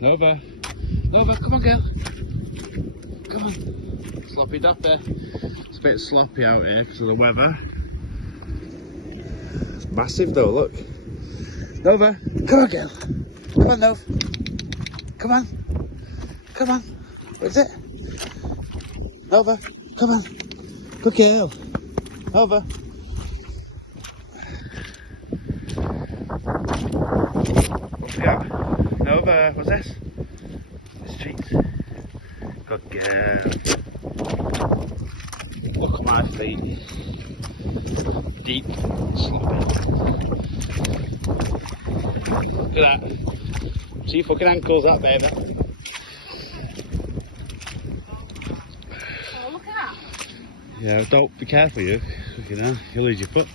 Nova. Nova, come on, girl. Come on. Sloppy Dapper. It's a bit sloppy out here because of the weather. It's massive though, look. Nova, come on, girl. Come on, Nova. Come on. Come on. What is it? Nova, come on. Good girl. Nova. What we got? Nova, what's this? It's treats. Good girl. Look at my feet. Deep, sloppy. Look at that. See your fucking ankles, that baby. Oh, look at that. Yeah, don't be careful, you. You know, you'll lose your foot.